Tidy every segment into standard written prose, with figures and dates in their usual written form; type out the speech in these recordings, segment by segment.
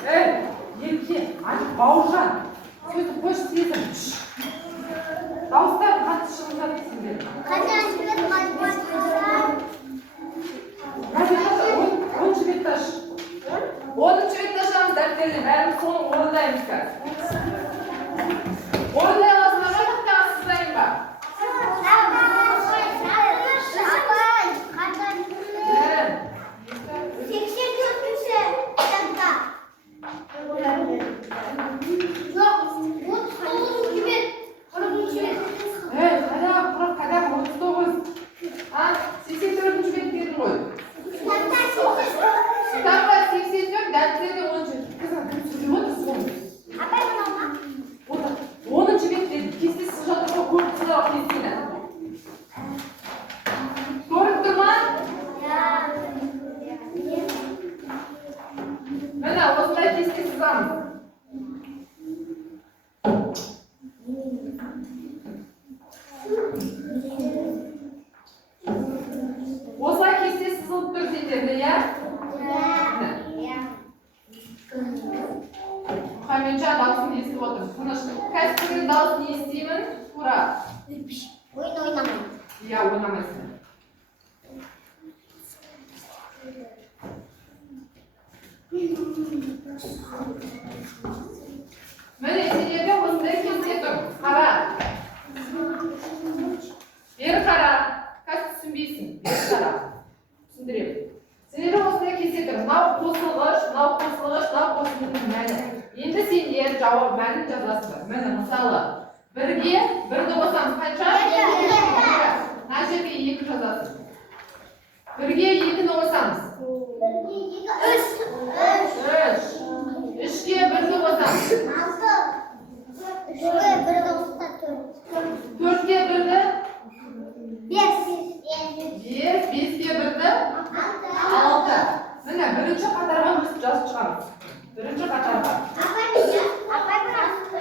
ерке, бауыржан, сөзді қойшы сезім. Дауыстар қатты шығыңыздар дейсіңдер. Оныншы бетті аш. 10-шы бетті ашамыз дәптерден. Бәріміз соның орындаймыз қазір. Орындай аласыңдар ма, тақта сыздайын ба? Осылай кесте сызылып тұр сендерде, иә? Мұхаммеджан дауысын естіп отыр. Тыныш. Қазір дауысын естимін. Тура. Ойын ойнамайын. Иә, ойнамайсың. Міне сендерде осындай кесте тұр. Қара. Бері қара. Қазір түсінбейсің. Бері қара. Түсіндірем. Сендерде осындай кесте тұр. Мынау қосылғыш, мынау мәні. Енді сендер жауап мәнін жазасыңдар. Міне мысалы, бірге бірді қосамыз қанша? Мына жерге 2 жазасың. Бірге 2-ні қосамыз. 3. 3-ке 1-ді қосамыз. 4-ке 1-ді. 5-ке 1-ді. 6. Міне бірінші қатарға өсіп жазып шығамыз. Бірінші қатарға.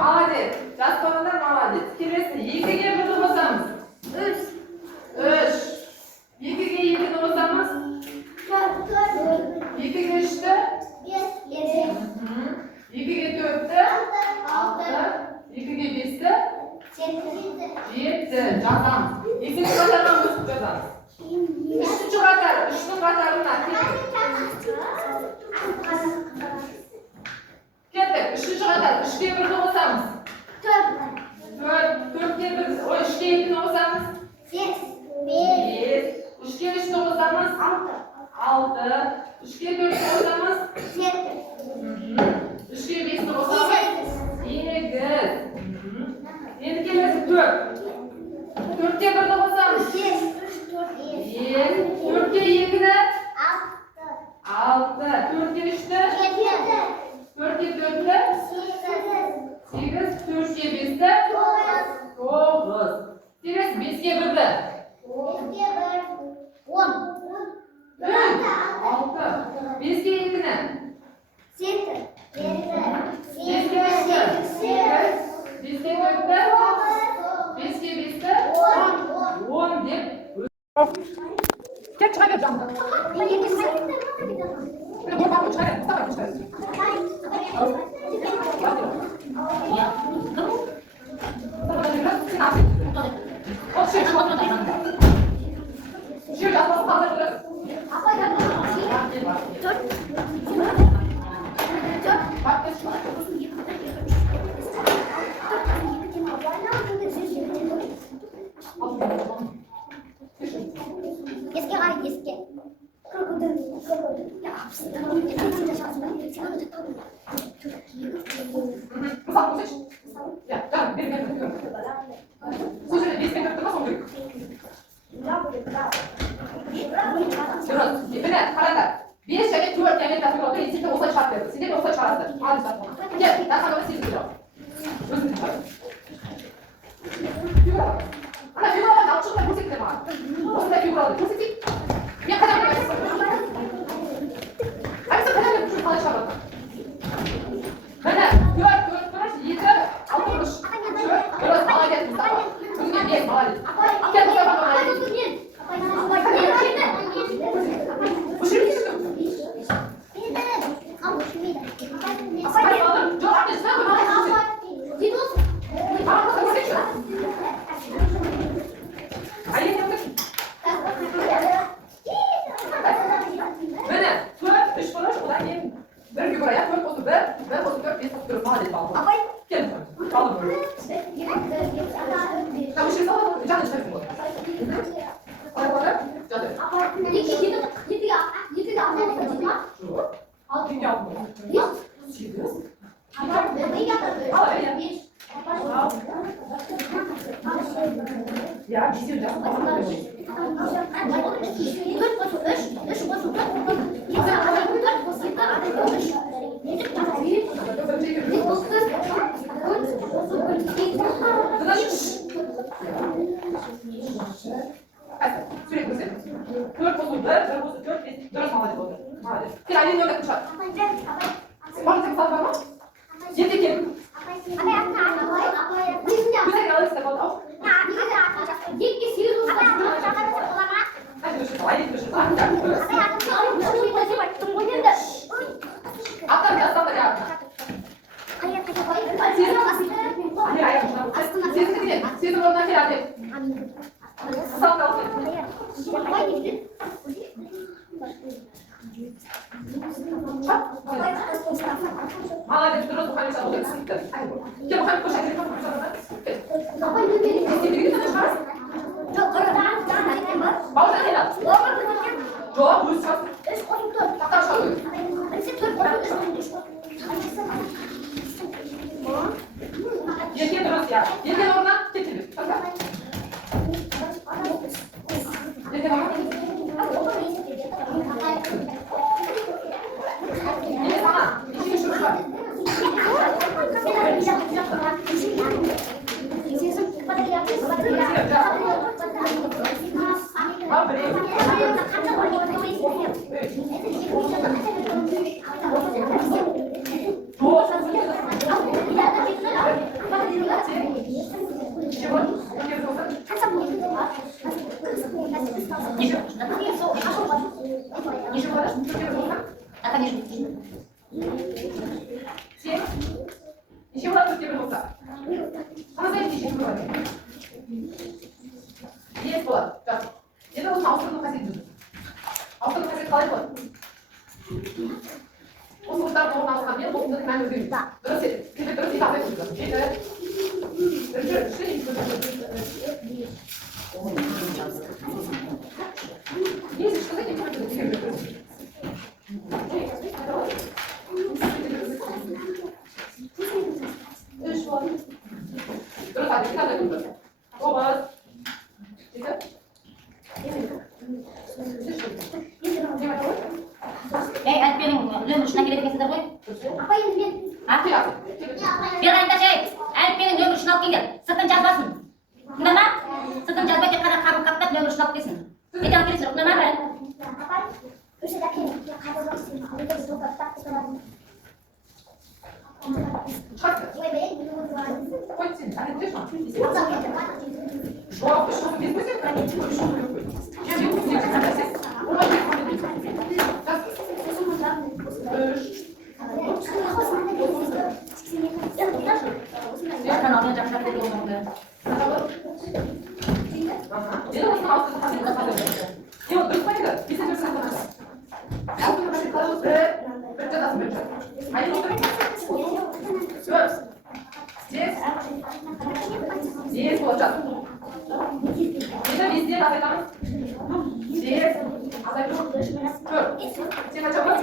Молодец. Жазбағандар молодец. Келесі 2-ге 1-ді қосамыз. 3. 2-ге 2-ні қосамыз. 2-ге 3-ті. 2-ге 4-ті. 2-ге 5-ті. 7. Жазамыз. 2-ні қатарға өсіп жазамыз. 3-ші қатар. 3-ні қатарына. Кеттік. 3-ші қатар. 3-ке 1-ді қосамыз. 4-ке 2-ні қосамыз. 5. 3-ке 3-ні қосамыз. 6. 3-ке 4-ні қосамыз. 7. 3-ке 5-ні қосамыз. 8. Енді келесі 4. 4-ке 1-ді қосамыз. 5. 4-ке 2-ні. 6. 4-ке 3-ні. 4-ке 4-ті. 8. 4-ке 5-ті. 9. Келесі 5-ке 1-ді. 6. 5-ке 2-ні. 5-ке 3-ті. 5-ке 4-ті. 5-ке 5-ті. 10 деп. Кет шыға бер жанға. Борбағын шыға бер. Мұстаға шыға бер. Сен асың. Ол шер шыға бер. Шер жазбасы қалдар бірі. Еске қарай, еске. Мысал қосайшы. Иә, жарым, бер. Сол жерде 5-пен тұрып тұрма, соң керек. Міне, қараңдар. 5 және 4 диаметр тұрып отыр, есепте осылай шығарып берді. Сендер осылай шығарасыздар. Алып шығарып. Кел, дархан оны сезіп жүріп. Өзіңді шығар. Фигура. Ана фигураларды алып шығып көрсетіңдер маған. Осындай фигураларды көрсетейік. Мен қадам бересің. Айтса қадам беріп жүріп қалай шығарады. Міне, 4 тұрыш, 2 6 тұрыш. 4 молодец мысалы. Өзіңе 5 молодец. Кел, мұстаға молодец. Өшіріп кешірдім. Dönün bir buraya. 4 postu ver. Ver postu 4. Bir postu durun. Hadi bakalım. Apa? Gelin. Kalın böyle. Tamam şimdi sana can içmesin bu. Ayakları. Can et. Şu. Al bir yapma. Şimdi. Ya gidiyor ya. Hadi sürekli sil. 4 postu ver. 4 postu 4. 4 hadi bakalım. Hadi. Bir ayın önüne kuşat. Bak sen sana bak. Yedi kim? Güzel yalan işte bak. Hadi görüşürüz. Haydi görüşürüz. Atla biraz daha da gel. Hayır hayır. Siz dinleyin. Siz oradan geldi. Sağ kalın. Hadi durun bakalım sen olacak sıkıntı. Gel bakalım koş hadi koş. Bawa sana helal. Jawab bu saat. Hatta çalıyor. Yediye durun ya. Yediye oradan getirin. Bakın. Yediye oradan. Yine sana. İşin şu var. Еще раз тебе вернуться. Она знаете, еще говорит. Есть было. Так. Это вот Австралия ходить. Австралия ходить қалай болады? Осы ұлттар орналасқан мен осында мән өзгермейді. Дұрыс еді. Тебе дұрыс еді абай сөзі. Если что, зайдем, как это Terus tadi kita ada dulu. Oh, Mas. Bisa? Әліппенің нөмір үшіне келеді екенсіздер ғой? Бер айташы, әліппенің нөмір үшін алып келіңдер. Сыртын жазбасын. Тыңдама? Сыртын жазбай тек қана қарым қаптап нөмір үшін алып келсін. Ертең алып келесіздер, тыңдама бәрі? Хоть а ты что? Что? Что? Без мысли? Zaten alınacak şartları olmadı. Здесь получат. Это везде надо там. Здесь. А за Все начало.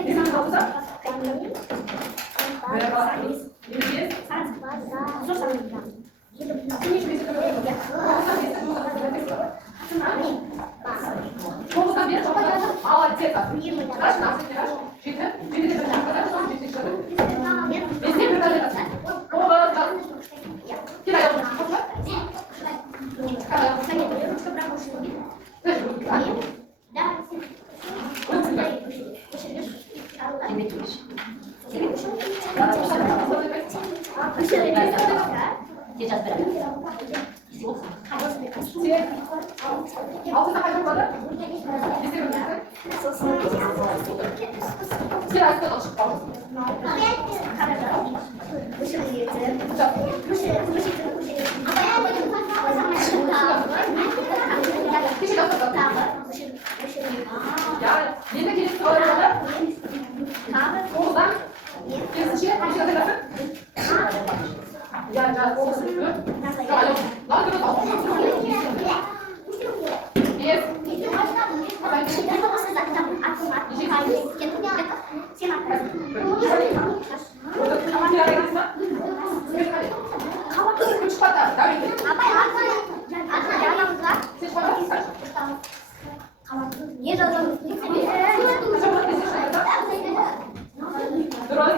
Здесь надо туда. Здесь. Молодец. Дальше нас тираж. Читай. Везде прикладывается. Кидай. Сейчас берем. Altında kaç var? Bizim Biraz da açık kalın. Ya, yine kilitli var.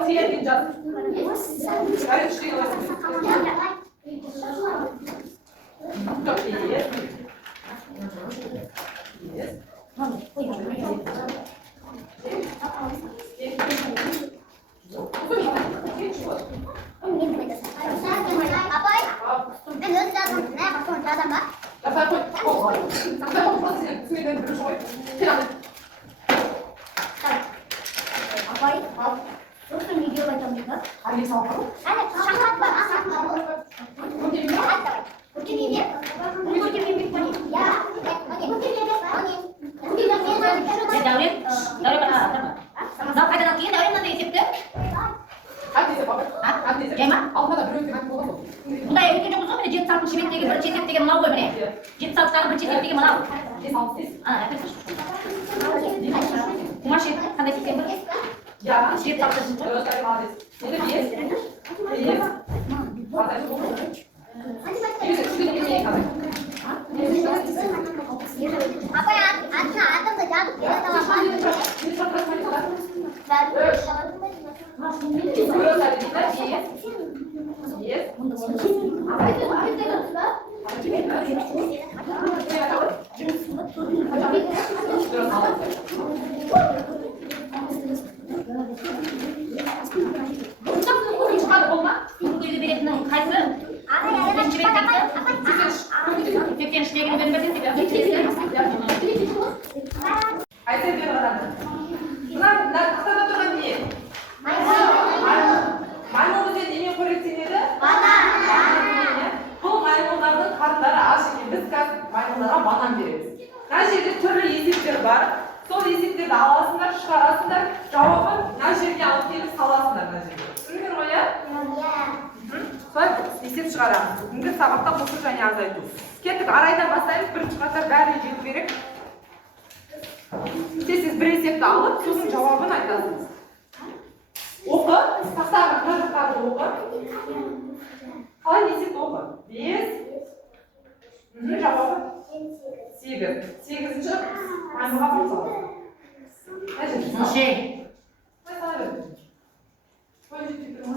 тиген дейін жаз. Бәрі үш деген аласың. Жоқ, бес. Бес. Давай, хоть. Давай, просто сүйден бір жой. Тирам. Апай, сосын видео айтамыз ба? Али салқын. Әне, шахмат бар, Дәурен, мынау қайтадан кейін Дәурен мынандай есепті. Әдесі бабай. Әдесі. Жай ма? Алдында бір өткен айтып болған ғой. Бұндай өткен жоқ болса, міне 7 сағаттың шебеттегі бірінші есеп деген мынау ғой міне. 7 сағаттағы бірінші есеп деген мынау. Бес алты бес. Әперсін. Кумаш еді, қандай сексен бір? Я. 7 сағатта Özler молодец. Это бес. Бес. Қазір бұл. Бес. Шүгін емей қазір. апай, атына атымды жазып бере салам. Бүгінгі беретінің қайсы? Бірінші бет қайсы? 83-тегін бермесін деп. Айтып бер қарады. Мына тақтада тұрған не? Маймыл өзен немен қоректенеді? Бұл маймылдардың қарындары аш екен. Біз қазір маймылдарға банан береміз. Мына жерде түрлі есептер бар. Сол есептерді аласыңдар, шығарасыңдар. Жауабын мына жерге алып келіп саласыңдар мына жерге. Түсіндіңдер ғой, иә? Солай есеп шығарамыз. Бүгінгі сабақта қосу және азайту. Кеттік, арайдан бастаймыз. Бірінші қатар бәріне жету керек. Сіз бір есепті алып, сосын жауабын айтасыз. Оқы, тақтағы қажықтарды оқы. Қалай есепті оқы? 5. Жауабы? 8. 8-ші маймылға бір салады. Неше? Қай сала берді? Қой жетпей тұр ма?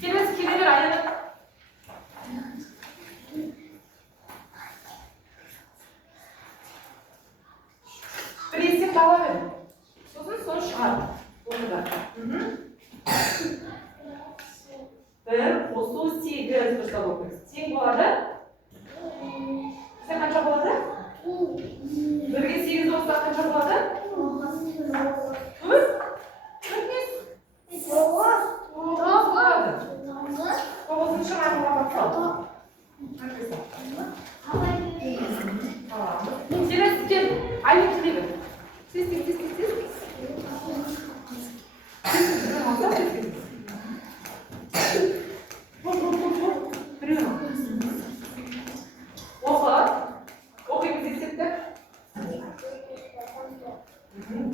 Келесі айырып. Bir есеп ала бер. Сосын соны шығар. Оны да. Бір қосу 8 дұрыстап оқыңыз. Тең болады. Сен қанша болады? 1-ге 8 қоссақ қанша болады? 9. 9 болады. 9-шы маймылға бассал. Келесі кел. Айлы келеді. Тез. Оқимыз есепті.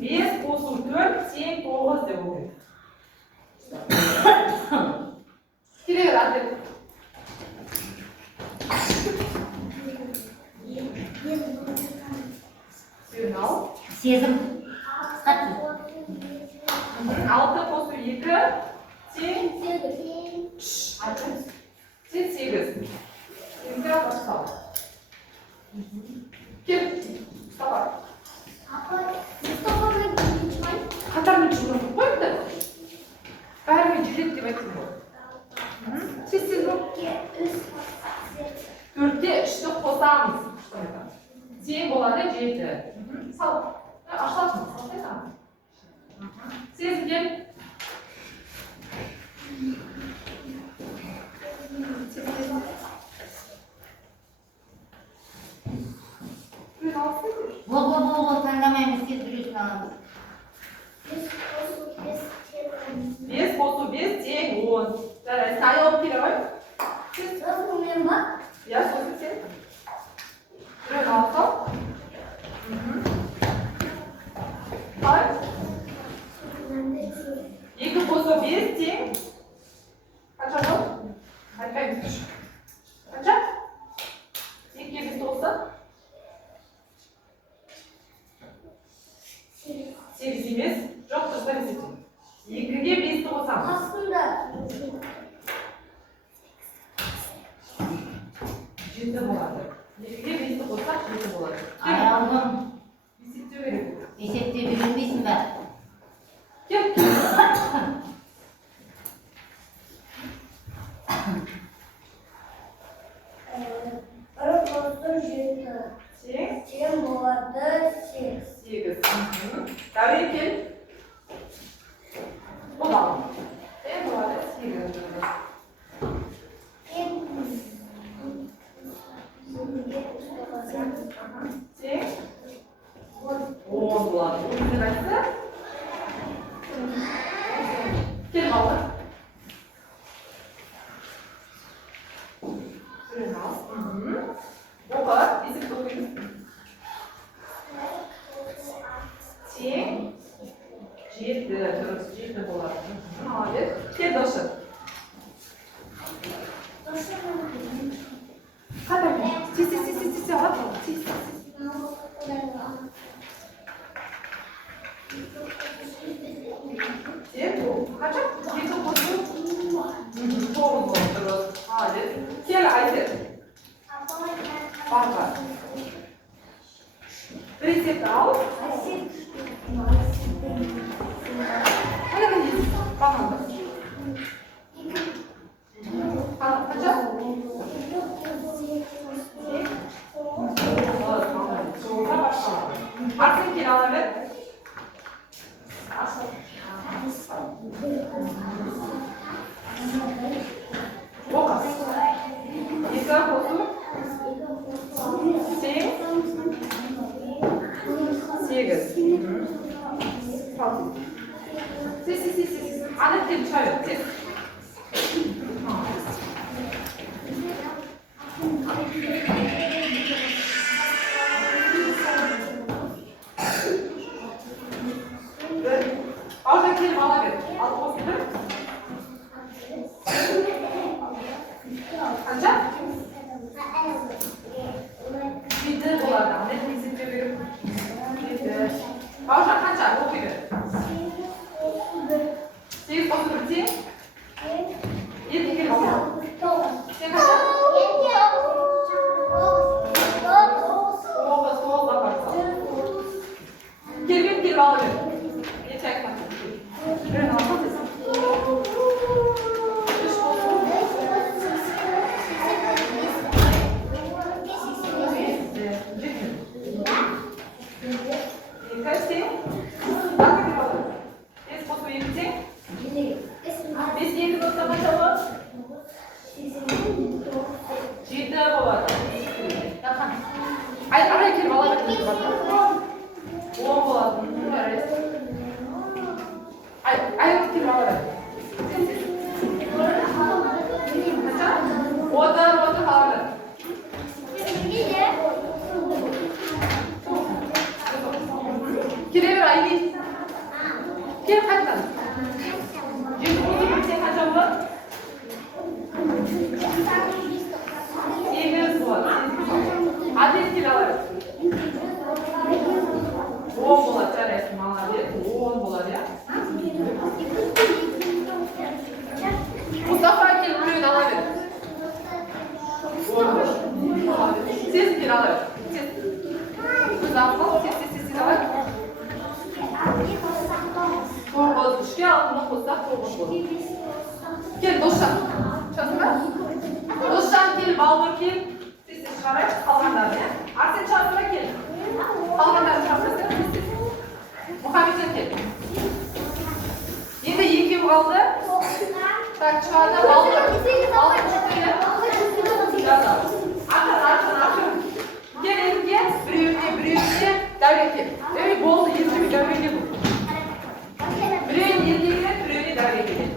5 қосу 4 тең 9 деп оқиды. Келе бер, Адель. Сүйін ал. Сезім. Қысқартты. 6 қосу 2 тең 8. Енді бастал. Кел, ұстап. Қатармен жүрген қойды. Бәрімен жүреді деп айтып ғой. Сіз бұл 4-те 3-ті қосамыз. Тең болады 7. Сал. Ашыласың. Сезім кел. Бол, таңдамаймыз, тез жүресін аламыз. 5 қосу 5 тең 10. Жарайды, сай алып келе ғой. Я, сосын сен. Жүрек алсау. Қалай? 2 қосу 5 тең. Қанша жол? Айтпаймыз. Қанша? 2-ге 5 болса? 8 емес. Жоқ, дұрыстап есептеймін. 2-ге 5-ті қосамын. Астында. 7 болады. 2-ге 5-ті қоссақ 7 болады. Аяғым. Есептеу керек. Есептеп үйренбейсің бе? Кел. Бір қосу 7. Тең болады 8. 8. Дәурен кел. Болады. Тең болады 8. Тең 10 болады. 10 қайсы? Кел бауыр. Сүрін ал. Оқы. Есепті оқимыз. Тең 7. Дұрыс. 7 болады. Молодец. Кел дошы. Қадар кел. Тез. Алат бол. Тез. Тең қанша? 7 қосу. 9 болды. Дұрыс. Молодец. Кел Айсер. Бар. Bir есепті ал. Қайда кел. Бағанды. Қанша? Арсен кел ала бер. Оқы. 2 қосу. Тең 8. Тез. Анық кел чай өт. Тез. Бауыржан келіп ала бер. Алып қосып бір. Қанша? 7 болады. Андай есептеу керек. 7. Бауыржан қанша? Оқи бер. 8 қосып бір тең. 7 келіп ала. Сен қанша? 9 апарса. Келіп ала бер. Ет айтма. Бірін алса десің. 3 қосу. Kaç teң? Bakın bir bakalım. 5 қосу 2 тең. 5 2 қосса қанша болады? 7 болады. Арай келіп ала бер. 10 болады. Айрылып келіп ала бер. Қанша? Отыр ала бер. Келе бер Айли. Кел қайттан. 7 қосу 1 тең қанша болады? 8 болады. Адет келе ала бер. 10 болады. Жарайсың, молодец. 10 болады, я? Мұстафа келіп біреуін ала бер. 10 болады. Тез келе ала бер. Тез. Көз алып, тез ала бер. 9. 3-ке алдында қоссақ 9 болады. Кел, Досжан. Шасың ба? Досжан кел, Балнұр кел. Тез шығарайық, қалғандарын, я? Арсен шасың ба кел. Қалғандарын шығарсың. Мұхаммеджан кел. Енді 2 қалды. Так, шығады. Балнұр шықты, я? Жаза. Ақыр. Кел елге, біреуіне Дәурен кел. Дәурен болды, елге Дәуренге бұл. Біреуіне елге келеді, біреуіне Дәурен келеді.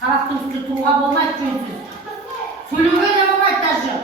Сабақтың үстінде тұруға болмайды жөнсіз. Сөйлеуге де болмайды даже.